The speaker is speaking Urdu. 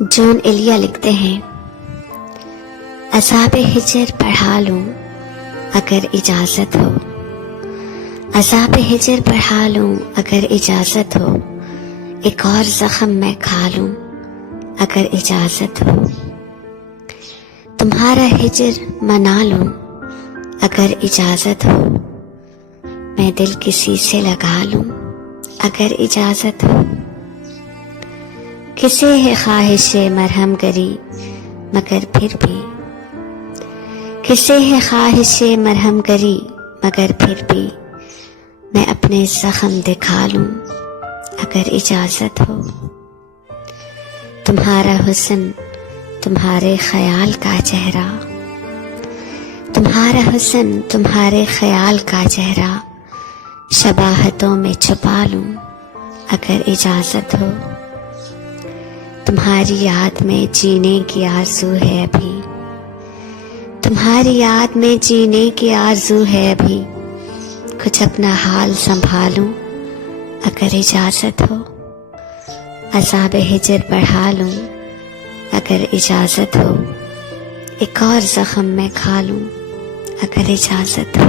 جون ایلیا لکھتے ہیں، عذاب ہجر بڑھا لوں اگر اجازت ہو، عذاب ہجر بڑھا لوں اگر اجازت ہو، ایک اور زخم میں کھا لوں اگر اجازت ہو، تمہارا ہجر منا لوں اگر اجازت ہو، میں دل کسی سے لگا لوں اگر اجازت ہو، کسے ہے خواہش مرہم گری مگر پھر بھی، کسے ہے خواہش مرہم گری مگر پھر بھی، میں اپنے زخم دکھا لوں اگر اجازت ہو، تمہارا حسن تمہارے خیال کا چہرہ، تمہارا حسن تمہارے خیال کا چہرہ، شباہتوں میں چھپا لوں اگر اجازت ہو، تمہاری یاد میں جینے کی آرزو ہے ابھی، تمہاری یاد میں جینے کی آرزو ہے ابھی، کچھ اپنا حال سنبھالوں اگر اجازت ہو، عذاب ہجر بڑھا لوں اگر اجازت ہو، ایک اور زخم میں کھا لوں اگر اجازت ہو۔